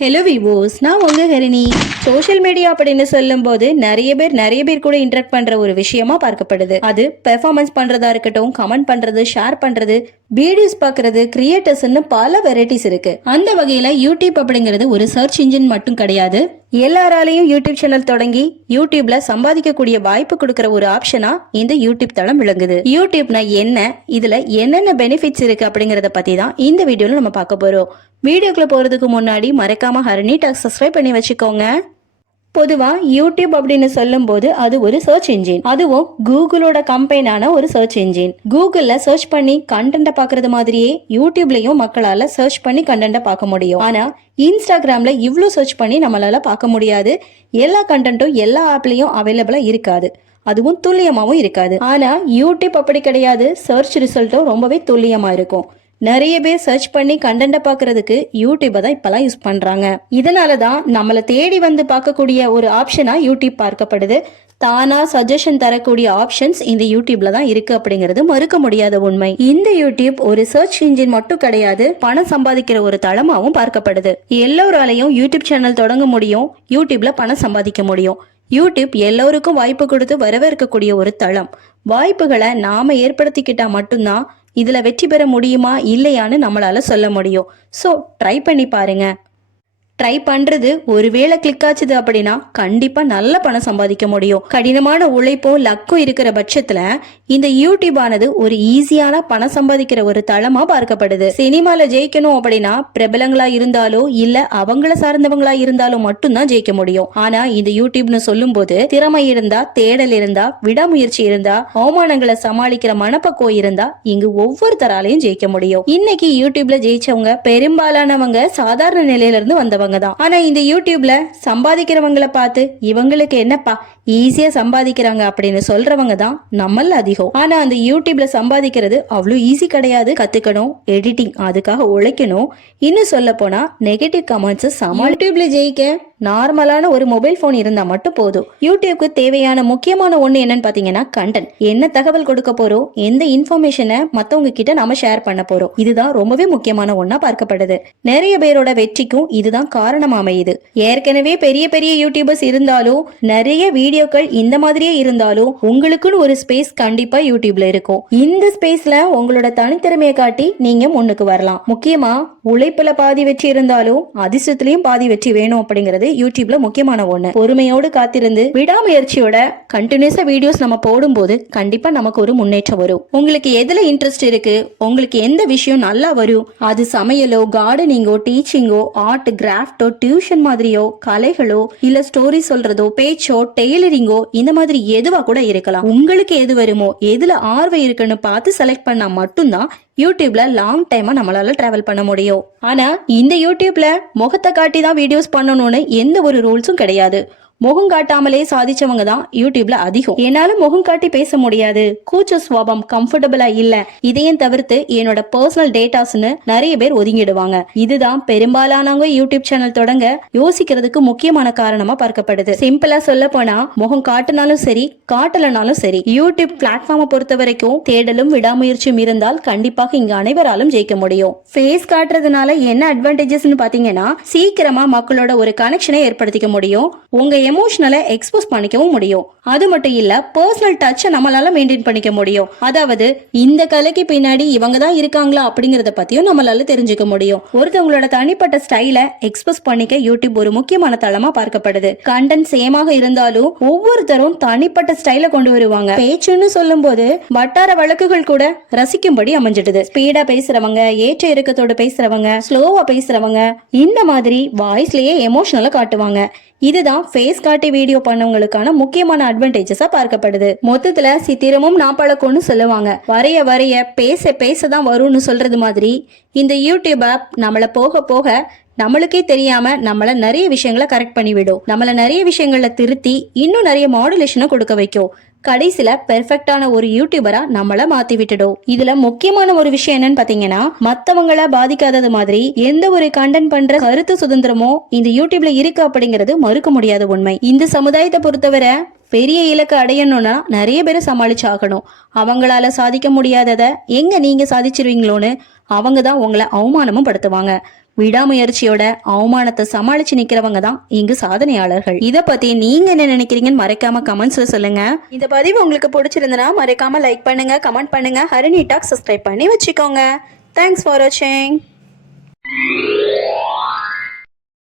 Hello விவோஸ் நான் உங்க Harini. Social media அப்படின்னு சொல்லும்போது நிறைய பேர் நிறைய பேர் கூட இன்ட்ராக்ட் பண்ற ஒரு விஷயமா பார்க்கப்படுது. அது பெர்ஃபார்மன்ஸ் பண்றதா இருக்கட்டும் கமெண்ட் பண்றது ஷேர் பண்றது வீடியோஸ் பார்க்கறது கிரியேட்டர்ஸ்னு பல வெரைட்டிஸ் இருக்கு. அந்த வகையில யூடியூப் அப்படிங்கிறது ஒரு சர்ச் இன்ஜின் மட்டும் கிடையாது. எல்லாராலையும் யூடியூப் சேனல் தொடங்கி யூடியூப்ல சம்பாதிக்கக்கூடிய வாய்ப்பு கொடுக்குற ஒரு ஆப்ஷனா இந்த யூடியூப் தளம் விளங்குது. யூடியூப்னா என்ன இதுல என்னென்ன பெனிஃபிட்ஸ் இருக்கு அப்படிங்கறத பத்தி தான் இந்த வீடியோல நம்ம பார்க்க போறோம். வீடியோக்குள்ள போறதுக்கு முன்னாடி மறக்காம ஹரணி டாக் சப்ஸ்கிரைப் பண்ணி வச்சுக்கோங்க. பொதுவா யூடியூப் அப்படின்னு சொல்லும்போது அது ஒரு சர்ச் இன்ஜின் அதுவும் கூகுளோட கம்பெனியான ஒரு சர்ச் இன்ஜின் கூகுள்ல சர்ச் பண்ணி கண்டென்ட்டை பார்க்கறது மாதிரியே யூடியூப்லயும் மக்களால சர்ச் பண்ணி கண்டென்ட்டை பார்க்க முடியும். ஆனா இன்ஸ்டாகிராம்ல இவ்வளோ சர்ச் பண்ணி நம்மளால பார்க்க முடியாது. எல்லா கண்டென்ட்டும் எல்லா ஆப்லயும் அவைலபிளா இருக்காது. அதுவும் துல்லியமாவும் இருக்காது. ஆனா யூடியூப் அப்படி கிடையாது. சர்ச் ரிசல்ட்டும் ரொம்பவே துல்லியமா இருக்கும். நிறைய பேர் சர்ச் பண்ணி கண்டென்ட்டை பார்க்கறதுக்கு யூடியூப்பை தான் இப்பெல்லாம் யூஸ் பண்றாங்க. இதனால தான் நம்மளை தேடி வந்து பார்க்கக்கூடிய ஒரு ஆப்ஷனா யூடியூப் பார்க்கப்படுது. தானா சஜஷன் தரக்கூடிய ஆப்ஷன்ஸ் இந்த யூடியூப்ல தான் இருக்கு அப்படிங்கிறது மறுக்க முடியாத உண்மை. இந்த யூடியூப் ஒரு சர்ச் இன்ஜின் மட்டும் கிடையாது பணம் சம்பாதிக்கிற ஒரு தளமாவும் பார்க்கப்படுது. எல்லோராலையும் யூடியூப் சேனல் தொடங்க முடியும் யூடியூப்ல பணம் சம்பாதிக்க முடியும். யூடியூப் எல்லோருக்கும் வாய்ப்பு கொடுத்து வரவேற்கக்கூடிய ஒரு தளம். வாய்ப்புகளை நாம ஏற்படுத்திக்கிட்டா மட்டும்தான் இதுல வெற்றி பெற முடியுமா? இல்லையான்னு நம்மளால சொல்ல முடியும். ஸோ ட்ரை பண்ணி பாருங்க. ட்ரை பண்றது ஒருவேளை கிளிக் ஆச்சுது அப்படின்னா கண்டிப்பா நல்ல பணம் சம்பாதிக்க முடியும். கடினமான உழைப்பும் லக்கும் இருக்கிற பட்சத்துல இந்த யூடியூப் ஆனது ஒரு ஈஸியான பணம் சம்பாதிக்கிற ஒரு தளமா பார்க்கப்படுது. சினிமால ஜெயிக்கணும் அப்படின்னா பிரபலங்களா இருந்தாலோ இல்ல அவங்கள சார்ந்தவங்களா இருந்தாலும் மட்டும்தான் ஜெயிக்க முடியும். ஆனா இந்த யூடியூப்னு சொல்லும்போது திறமை இருந்தா தேடல் இருந்தா விடாமுயற்சி இருந்தா அவமானங்களை சமாளிக்கிற மனப்பக்குவம் இருந்தா இங்கு ஒவ்வொருத்தராலையும் ஜெயிக்க முடியும். இன்னைக்கு யூடியூப்ல ஜெயிச்சவங்க பெரும்பாலானவங்க சாதாரண நிலையில இருந்து வந்தவங்க தான் ஆனா இந்த யூடியூப்ல சம்பாதிக்கிறவங்கள பார்த்து இவங்களுக்கு என்னப்பா ஈஸியா சம்பாதிக்கிறாங்க அப்படின்னு சொல்றவங்க தான் நம்மள அதிகம். ஆனா அந்த யூடியூப்ல சம்பாதிக்கிறது அவ்வளவு ஈஸி கிடையாது. கத்துக்கணும் எடிட்டிங் அதுக்காக உழைக்கணும். இன்னும் சொல்ல போனா நெகட்டிவ் கமெண்ட்ஸ் சமா யூடியூப்ல ஜெயிக்க நார்மலான ஒரு மொபைல் போன் இருந்தா மட்டும் போதும். யூடியூப்க்கு தேவையான முக்கியமான ஒண்ணு என்னன்னு பாத்தீங்கன்னா கண்டென்ட் என்ன தகவல் கொடுக்க போறோம் எந்த இன்ஃபர்மேஷனை மத்தவங்க கிட்ட நாம ஷேர் பண்ண போறோம். இதுதான் ரொம்பவே முக்கியமான ஒன்றா பார்க்கப்படுது. நிறைய பேரோட வெற்றிக்கும் இதுதான் காரணம் அமையுது ஏற்கனவே பெரிய பெரிய யூடியூபர்ஸ் இருந்தாலும் நிறைய வீடியோ வீடியோக்கள் இந்த மாதிரியே இருந்தாலும் உங்களுக்குன்னு ஒரு ஸ்பேஸ் கண்டிப்பா யூடியூப்ல இருக்கும். இந்த ஸ்பேஸ்ல உங்களோட தனித்திறமையை காட்டி நீங்க முன்னுக்கு வரலாம். முக்கியமா உழைப்புல பாதி வெற்றி இருந்தாலும் அதிர்ஷ்டத்திலயும் பாதி வெற்றி வேணும் அப்படிங்கிறது யூடியூப்ல முக்கியமான ஒண்ணு. பொறுமையோடு காத்திருந்து விடாமுயற்சியோட கண்டினியூஸா வீடியோஸ் நம்ம போடும்போது கண்டிப்பா நமக்கு ஒரு முன்னேற்றம் வரும். உங்களுக்கு எதுல இன்ட்ரெஸ்ட் இருக்கு? உங்களுக்கு எந்த விஷயம் நல்லா வரும்? அது சமையலோ கார்டனிங்கோ டீச்சிங்கோ ஆர்ட் கிராஃப்டோ டியூஷன் மாதிரியோ கலைகளோ இல்ல ஸ்டோரி சொல்றதோ பேச்சோ டெய்லரிங்கோ இந்த மாதிரி எதுவா கூட இருக்கலாம். உங்களுக்கு எது வருமோ எதுல ஆர்வம் இருக்குன்னு பார்த்து செலக்ட் பண்ணா மட்டும்தான் யூடியூப்ல லாங் டைமா நம்மளால டிராவல் பண்ண முடியும். ஆனா இந்த யூடியூப்ல முகத்தை காட்டி தான் வீடியோஸ் பண்ணணும்னு எந்த ஒரு ரூல்ஸும் கிடையாது. முகம் காட்டாமலே சாதிச்சவங்க தான் யூடியூப்ல அதிகம். என்னால முகம் காட்டி பேச முடியாது. கூச்ச சுவாபம் கம்ஃபர்டபுளா இல்ல. இதையும் தவிர்த்து என்னோட பர்சனல் டேட்டாஸ்னு நிறைய பேர் ஒதுங்கிடுவாங்க. இதுதான் பெரும்பாலானவங்க யூடியூப் சேனல் தொடங்க யோசிக்கிறதுக்கு முக்கியமான காரணமா பார்க்கப்படுது. சிம்பிளா சொல்ல போனா முகம் காட்டுனாலும் சரி காட்டலனாலும் சரி யூடியூப் பிளாட்ஃபார்மை பொறுத்த வரைக்கும் தேடலும் விடாமுயற்சியும் இருந்தால் கண்டிப்பாக இங்க அனைவராலும் ஜெயிக்க முடியும். ஃபேஸ் காட்டுறதுனால என்ன அட்வான்டேஜஸ்னு பாத்தீங்கன்னா சீக்கிரமா மக்களோட ஒரு கனெக்ஷனை ஏற்படுத்திக்க முடியும். உங்க எமோஷனலை எக்ஸ்போஸ் பண்ணிக்கவும் முடியும். அது மட்டும் இல்ல பர்சனல் டச்சை நம்மளால மெயின்டைன் பண்ணிக்க முடியும். அதாவது இந்த கலைக்கு பின்னாடி இவங்க தான் இருக்காங்களா அப்படிங்கறத பத்தியும் நம்மளால தெரிஞ்சுக்க முடியும். ஒருத்தவங்களோட தனிப்பட்ட ஸ்டைலை எக்ஸ்போஸ் பண்ணிக்க யூடியூப் ஒரு முக்கியமான தளமா பார்க்கப்படுது. கண்டென்ட் சேமாக இருந்தாலும் ஒவ்வொருத்தரும் தனிப்பட்ட ஸ்டைல கொண்டு வருவாங்க. பேச்சுன்னு சொல்லும்போது வட்டார வழக்குகள் கூட ரசிக்கும்படி அமைஞ்சிடுது. ஸ்பீடா பேசுறவங்க ஏற்ற இறக்கத்தோட பேசுறவங்க ஸ்லோவா பேசுறவங்க இந்த மாதிரி வாய்ஸ்லயே எமோஷனலா காட்டுவாங்க. இதுதான் ஃபேஸ் காட்டி வீடியோ பண்ணவங்களுக்கான முக்கியமான அட்வான்டேஜஸா பார்க்கப்படுது. மொத்தத்துல சித்திரமும் நாப்பழக்கம்னு சொல்லுவாங்க. வரைய வரைய பேச பேச தான் வரும்னு சொல்றது மாதிரி இந்த யூடியூப் ஆப் நம்மள போக போக நம்மளுக்கே தெரியாம நம்மள நிறைய விஷயங்களை கரெக்ட் பண்ணிவிடும். நம்மள நிறைய விஷயங்களை திருத்தி இன்னும் நிறைய மாடுலேஷனை கொடுக்க வைக்கும். கடைசியில பெர்ஃபெக்டான ஒரு யூடியூபரா நம்மள மாத்தி விட்டுடும். இதுல முக்கியமான ஒரு விஷயம் என்னன்னு பாத்தீங்கன்னா மத்தவங்கள பாதிக்காதது மாதிரி எந்த ஒரு கண்டென்ட் பண்ற கருத்து சுதந்திரமோ இந்த யூடியூப்ல இருக்கு அப்படிங்கிறது மறுக்க முடியாத உண்மை. இந்த சமுதாயத்தை பொறுத்தவரை பெரிய இலக்கு அடையணும்னா நிறைய பேரை சமாளிச்சாகணும். அவங்களால சாதிக்க முடியாததை எங்க நீங்க சாதிச்சிருவீங்களோன்னு அவங்க தான் உங்களை அவமானமும் படுத்துவாங்க. விடாமுயற்சியோட அவமானத்தை சமாளிச்சு நிக்கிறவங்க தான் இங்கு சாதனையாளர்கள். இத பத்தி நீங்க என்ன நினைக்கிறீங்கன்னு மறைக்காம கமெண்ட்ஸ்ல சொல்லுங்க. இந்த பதிவு உங்களுக்கு பிடிச்சிருந்தனா மறைக்காம லைக் பண்ணுங்க கமெண்ட் பண்ணுங்க. ஹரிணி டாக் சப்ஸ்கிரைப் பண்ணி வச்சுக்கோங்க. தேங்க்ஸ் ஃபார் வாட்சிங்